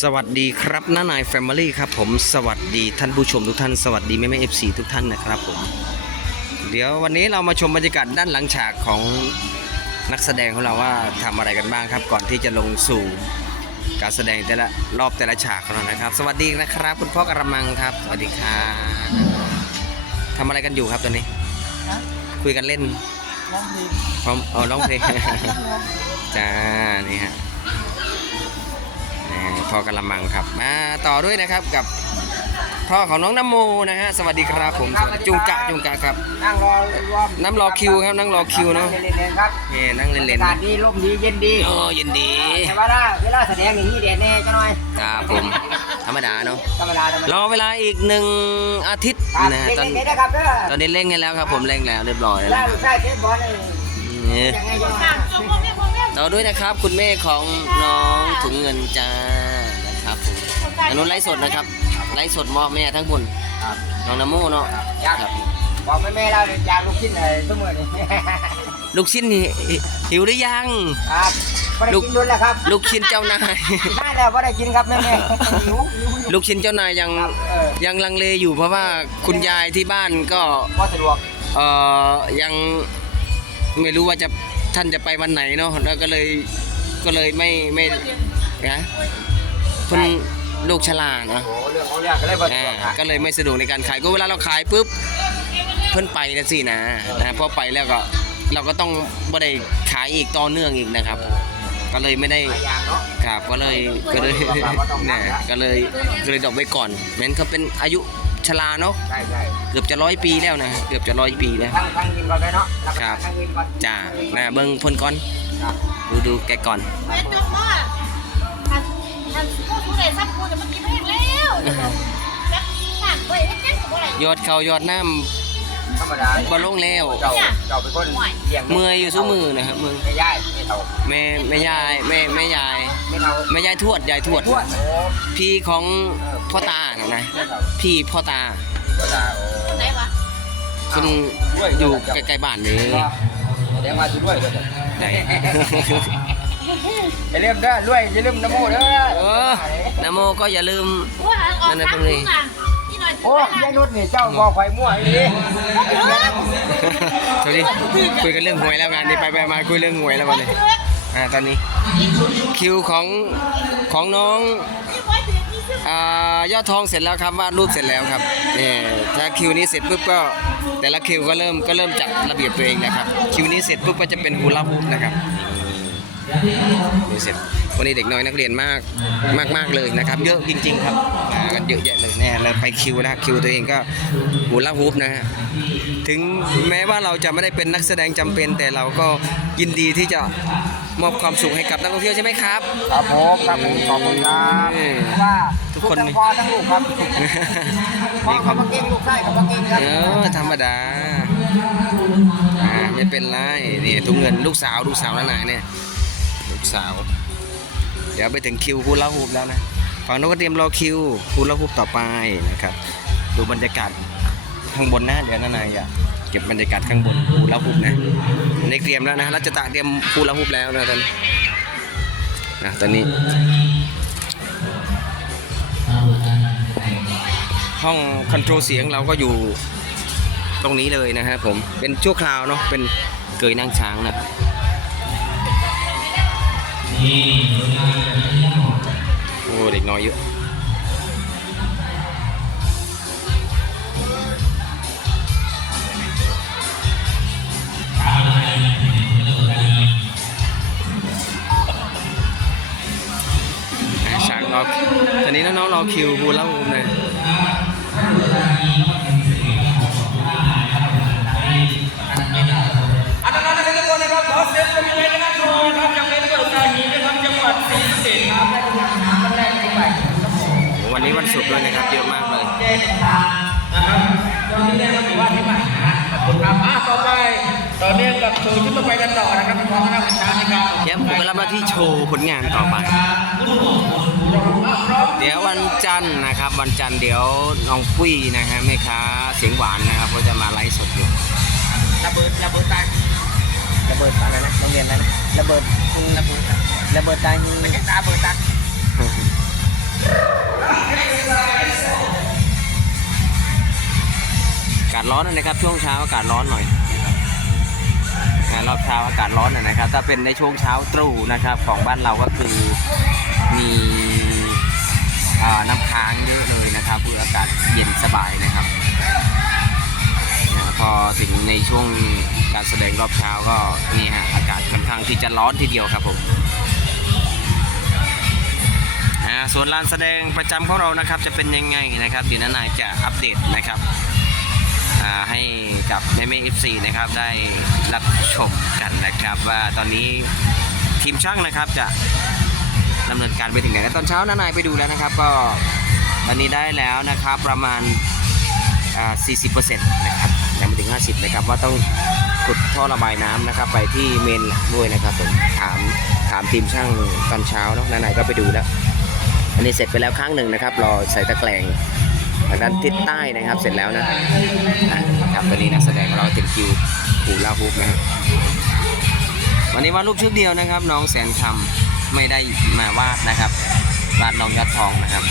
สวัสดีครับน้านายแฟมิลี่ครับผมสวัสดีท่านผู้ชมทุกท่านสวัสดีแม่แม่เอฟซีทุกท่านนะครับผมเดี๋ยววันนี้เรามาชมบรรยากาศด้านหลังฉากของนักแสดงของเราว่าทำอะไรกันบ้างครับ ก่อนที่จะลงสู่การแสดงแต่ละรอบแต่ละฉากของเรานะครับ สวัสดีนะครับ คุณพ่อกระมังครับสวัสดีครับทำอะไรกันอยู่ครับตอนนี้คุยกันเล่นน้องดีพร้อมเอาร้องเพลงจ้านี่ฮะนี่ พ่อกระมังครับ มาต่อด้วยนะครับกับพ่อของน้องน้ำโมนะฮะสวัสดีครับผมจุงกะจุงกะครับนั่งรอรวมน้ำรอคิวครับนั่งรอคิวเนาะเล่นๆครับนี่นั่งเล่นอากาศดีลมดีเย็นดีๆโอ้เย็นดีแต่ว่าถ้าเวลาแสดงอย่างนี้แดดแน่จะหน่อยครับผมธรรมดาเนาะธรรมดาธรรมรดาอเวลาอีกหนึ่งอาทิตย์ครับนะฮะตอนเล่นๆนะครับเด้อตอนนี้เร่งกันแล้วครับผมเร่งแล้วเรียบร้อยเวแล้วลานะลูกชายเตะบอลนี่นี่ยังไงจะมา ต่อด้วยนะครับ คุณแม่ของน้องถุงเงินจ้านะครับผมอนุไลฟ์สดนะครับไลฟ์สดมอบแม่ทั้งคนครับน้องนโมเนาะอยากครับบอกแม่ๆเราอยากลูกชิ้นอะไรเสมอนี่ลูกชิ้นนี่หิวหรือยังครับไม่ได้กินดุนแล้วครับลูกชิ้นเจ้านายได้แล้วไม่ได้กินครับแม่ๆหิวหิวหิวลูกชิ้นเจ้านายยังครับเออยังลังเลอยู่เพราะว่าคุณยายที่บ้านก็พอสะดวกเอ่อยังไม่รู้ว่าจะ ท่านจะไปวันไหนเนาะแล้วก็เลยก็เลยไม่ไม่นะคุณลูกชราเนาะโอ้เรื่องของเรื่องก็เลยพอสะอ่าดวกนะก็เลยไม่สะดวกในการขายก็เวลาเราขายปุ๊บเพิ่นไปนะสินะนะพอไปแล้วก็เราก็ต้องบ่ได้ขายอีกต่อเนื่องอีกนะครับ ก็เลยไม่ได้หลายอย่างเนาะครับก็เลยก็เลยเนี่ยก็เลยก็เลยดรอกไว้ก่อนแม้นเขาเป็นอายุ ชราเนาะใช่ใช่เกือบจะร้อยปีแล้วนะเกือบจะร้อยปีแล้วทั้งทั้งกินก่อนเลยเนาะแล้วก็ครับทั้งกินก่อนจ้านะเบิ่งเพ่นก่อนครับดูดูแกก่อนแม่จงว่าทันทันพูดผู้ใดซักพูดแต่เมื่อกี้ไม่เห็นแล้วจักหนักไปไม่แจ้งกับอะไรยอดเขายอดน้ ธรรมดาำบ่ลงแล้วเจ้าเจ้าเป็นคนเลี้ยงเมื่อยอยู่สู้มือนะครับมึงไม่ย่ายไม่เท่าแม่แม่ยายแม่แม่ยายไม่เท่าแม่ยายทวดยายทวด ทวดโอ้พี่ของพ่อตาน่ะนะไม่เท่าพี่พ่อตาทวดตาโอ้คนไหนวะคุณอยู่ใกล้ๆบ้านนี้ก็เดี๋ยวมาช่วยด้วยไหนอย่าลืมเด้อรวยอย่าลืมน้ำมูเด้อเออนะโมก็อย่าลืม ว่าออกซักทุกอะที่หน่อย โอ้ยายนุชนี่เจ้าบอกไข่มั่วอีนี่สวัสดีคุยกันเรื่องหวยแล้วงานนี้ไปไปมาคุยเรื่องหวยแล้ววันนี้อ่าตอนนี้คิวของของน้องที่ไว้ถึงที่ซึ่งอ่ายอดทองเสร็จแล้วครับวาดรูปเสร็จแล้วครับนี่ถ้าคิวนี้เสร็จปุ๊บก็แต่ละคิวก็เริ่มก็เริ่มจัดระเบียบตัวเองนะครับ คิวนี้เสร็จปุ๊บก็จะเป็นฮูลาฮูปนะครับนี่เสร็จวันนี้เด็กน้อยนักเรียนมาก มากมากเลยนะครับ เยอะจริง ๆ ครับมากันเยอะแยะเลยเนี่ยเราไปคิวนะคิวตัวเองก็ฮูลาฮูปนะฮะถึงแม้ว่าเราจะไม่ได้เป็นนักแสดงจำเป็น แต่เราก็ยินดีที่จะมอบความสุขให้กับนักท่องเที่ยวใช่ไหมครับครับผมครับผมขอบคุณครับอืมว่าทุกคนทั้งพ่อทั้งลูกครับพ่อมีคกัวาบมพ่อเก่งลูกชายกับพ่อเก่งครับเออธรรมดาอ่าไม่เป็นไรนี่ทุกเงินลูกสาวลูกสาวนั่นไหนเนี่ยลูกสาว เดี๋ยวไปถึงคิวฮูลาฮูปแล้วนะฝั่งโน้นก็เตรียมรอคิวฮูลาฮูปต่อไปนะครับดูบรรยากาศข้างบนนะเดี๋ยวนั่นายอะเก็บบรรยากาศข้างบนฮูลาฮูปนะในเตรียมแล้วนะรัชตะเตรียมฮูลาฮูปแล้วนะตอนนะตอนนี้ ห้องคอนโทรลเสียงเราก็อยู่ตรงนี้เลยนะครับผมเป็นชั่วคราวเนาะเป็นเกยนั่งช้างนะ โอ้เด็กน้อยเยอะอะช้างรอตอนนี้น้องๆรอคิวบูเล่าอูมนะอั ผมก็รับหน้าที่โชว์ผลงานต่อไป เดี๋ยววันจันทร์นะครับ วันจันทร์เดี๋ยวน้องปุ้ยนะฮะแม่ค้าเสียงหวานนะครับเขาจะมาไลฟ์สดอยู่ระเบิดระเบิดตายระเบิดอะไรนะโรงเรียนอะไรนระเบิดระเบิดระเบิดตายไม่ใช่เบิดตายอากาศร้อนนะครับช่วงเช้าอากาศร้อนหน่อย รอบเช้าอากาศร้อนนะครับ ถ้าเป็นในช่วงเช้าตรู่นะครับ ของบ้านเราก็คือมีอน้ำค้างเยอะเลยนะครับคืออากาศเย็นสบายนะครับ พอถึงในช่วงการแสดงรอบเช้าก็นี่ฮะอากาศค่อนข้างที่จะร้อนทีเดียวครับผมส่วนลานแสดงประจำของเรานะครับจะเป็นยังไงนะครับเดี๋ยวนานายจะอัปเดตนะครับ ให้กับแม่เมฟซีนะครับได้รับชมกันนะครับ ว่าตอนนี้ทีมช่างนะครับจะดำเนินการไปถึงไหนตอนเช้าน้านายไปดูแล้วนะครับ ก็ตอนนี้ได้แล้วนะครับประมาณอ่า40%นะครับยังไม่ถึง 50 นะครับ ว่าต้องขุดท่อระบายน้ำนะครับ ไปที่เมนหลักด้วยนะครับผมถามถามทีมช่างตอนเช้าเนาะน้านายก็ไปดูแล้ว อันนี้เสร็จไปแล้วครั้งหนึ่งนะครับ รอใส่ตะแกรง ทางด้านทิศใต้นะครับเสร็จแล้วนะครับตอนนี้นักแสดงของเราถึงคิวผูลาฮูปนะครับวันนี้วาดรูปชุดเดียวนะครับ น้องแสนคำไม่ได้มาวาดนะครับวาดน้องยอดทองนะครับ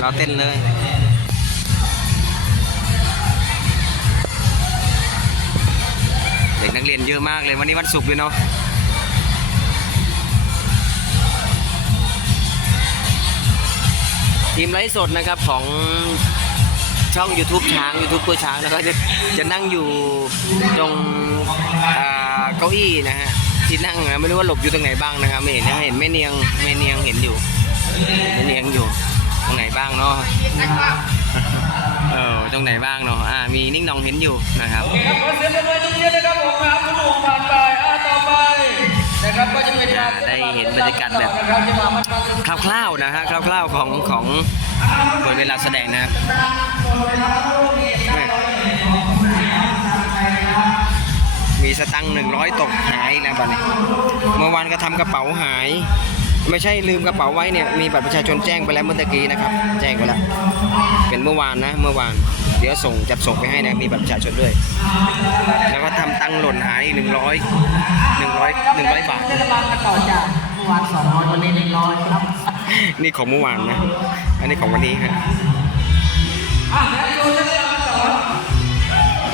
เราเต้นเลยเด็กนักเรียนเยอะมากเลยวันนี้วันศุกร์ด้วยเนาะทีมไลฟ์สดนะครับของช่อง YouTube ช้าง YouTube เพื่อช้างแล้วก็จะจะนั่งอยู่ตรงเก้าอี้นะฮะที่นั่งนะไม่รู้ว่าหลบอยู่ตรงไหนบ้างนะครับไม่เห็นนะเห็นแม่เนียงแม่เนียงเห็นอยู่นางเนาะเออตรงไหนบ้างเนาะอ่ามีนิ่งนองเห็นอยู่นะครับโอเคครับขอเสียงปรบมือตรงนี้นะครับผมครับคุณหนุ่มผ่านไปอ่าต่อไปนะครับก็จะเป็นการได้เห็นบรรยากาศแบบคร่าวๆนะฮะคร่าวๆของของบนเวลาแสดงนะครับมีสตังค์หนึ่งร้อยตกหายแล้วบัดนี้ เมื่อวานก็ทำกระเป๋าหาย ไม่ใช่ลืมกระเป๋าไว้เนี่ยมีบัตรประชาชนแจ้งไปแล้วเมื่อตะกี้นะครับ แจ้งไปแล้วเป็นเมื่อวานนะเมื่อวาน เดี๋ยวส่งจัดส่งไปให้นะมีบัตรประชาชนด้วย แล้วก็ทำตังค์หล่นหายหนึ่งร้อยหนึ่งร้อยหนึ่งร้อยบาทเทศบาลกันต่อจากเมื่อวานสองร้อยวันนี้หนึ่งร้อยครับนี่ของเมื่อวานนะ อันนี้ของวันนี้ครับ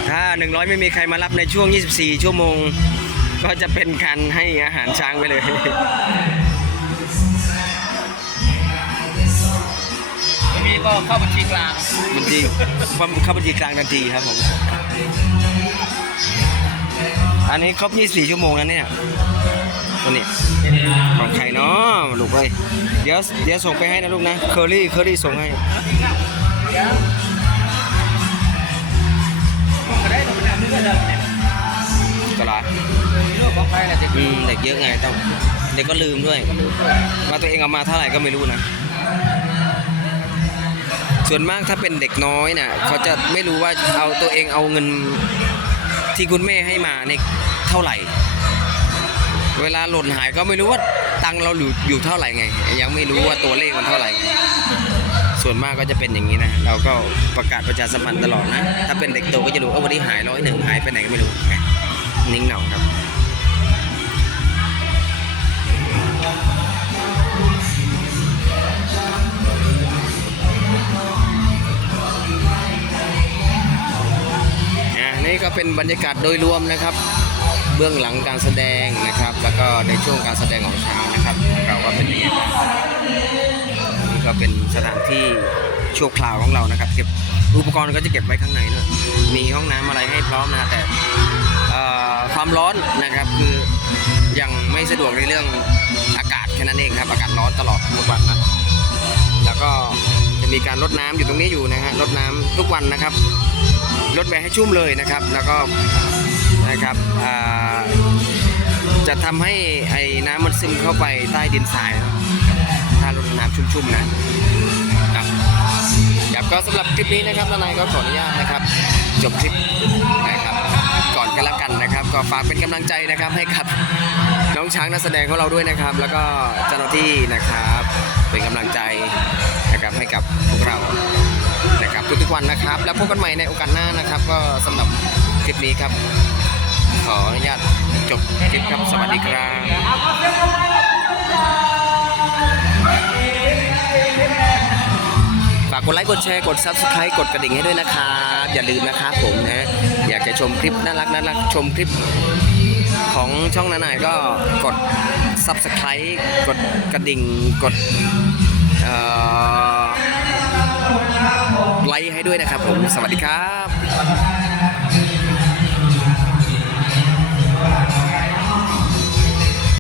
ถ้า 100 ไม่มีใครมารับในช่วง 24 ชั่วโมง ก็จะเป็นการให้อาหารช้างไปเลย ก็เข้าบัญชีกลางบัญชีเข้าบัญชีกลางทันทีครับผม อันนี้ครบ 24 ชั่วโมงแล้วเนี่ยตัวนี้ของใครเนาะลูกเอ้ยเดี๋ยวเดี๋ยวส่งไปให้นะลูกนะเคอรี่เคอรี่ส่งให้ก็ได้ต้อดเนี่ยตลาดอืมเด็กเยอะไงต้องเด็กก็ลืมด้วยว่าตัวเองเอามาเท่าไหร่ก็ไม่รู้นะ ส่วนมากถ้าเป็นเด็กน้อยน่ะเขาจะไม่รู้ว่าเอาตัวเองเอาเงินที่คุณแม่ให้มาเนี่ยเท่าไหร่ เวลาหล่นหายก็ไม่รู้ว่าตังเราอยู่อยู่เท่าไหร่ไง ยังไม่รู้ว่าตัวเลขมันเท่าไหร่ส่วนมากก็จะเป็นอย่างนี้นะ เราก็ประกาศประชาสัมพันธ์ตลอดนะ ถ้าเป็นเด็กโตก็จะรู้ว่าวันนี้หายร้อยหนึ่งหายไปไหนก็ไม่รู้นิ่งเหงาครับ เป็นบรรยากาศโดยรวมนะครับ เบื้องหลังการแสดงนะครับ แล้วก็ในช่วงการแสดงของเช้านะครับ เราก็เป็นนี้นี่ก็เป็นสถานที่ชั่วคราวของเรานะครับ เก็บอุปกรณ์ก็จะเก็บไว้ข้างในด้วยมีห้องน้ำอะไรให้พร้อมนะแต่ความร้อนนะครับคือยังไม่สะดวกในเรื่องอากาศแค่นั้นเองครับอากาศร้อนตลอดทุกวันนะแล้วก็จะมีการรดน้ำอยู่ตรงนี้อยู่นะฮะรดน้ำทุกวันนะครับ ลดไปให้ชุ่มเลยนะครับ แล้วก็นะครับจะทำให้ไอ้น้ำมันซึมเข้าไปใต้ดินทรายถ้ารดน้ำชุ่มๆนะครับครับก็สำหรับคลิปนี้นะครับทนายก็ขออนุญาตนะครับ จบคลิปนะครับก่อนกันละกันนะครับ ก็ฝากเป็นกำลังใจนะครับให้กับน้องช้างนักแสดงของเราด้วยนะครับ แล้วก็เจ้าหน้าที่นะครับ เป็นกำลังใจ ทุกวันนะครับ แล้วพบกันใหม่ในโอกาสหน้านะครับ ก็สำหรับคลิปนี้ครับ ขออนุญาตจบคลิปครับ สวัสดีครับฝากกดไลค์ กดแชร์ กด Subscribe กดกระดิ่งให้ด้วยนะครับ อย่าลืมนะครับผมนะ อยากจะชมคลิปน่ารักน่ารักชมคลิปของช่องนาน่ายก็กด Subscribe กดกระดิ่ง กดเอ่อ ไลค์ให้ด้วยนะครับผม สวัสดีครับ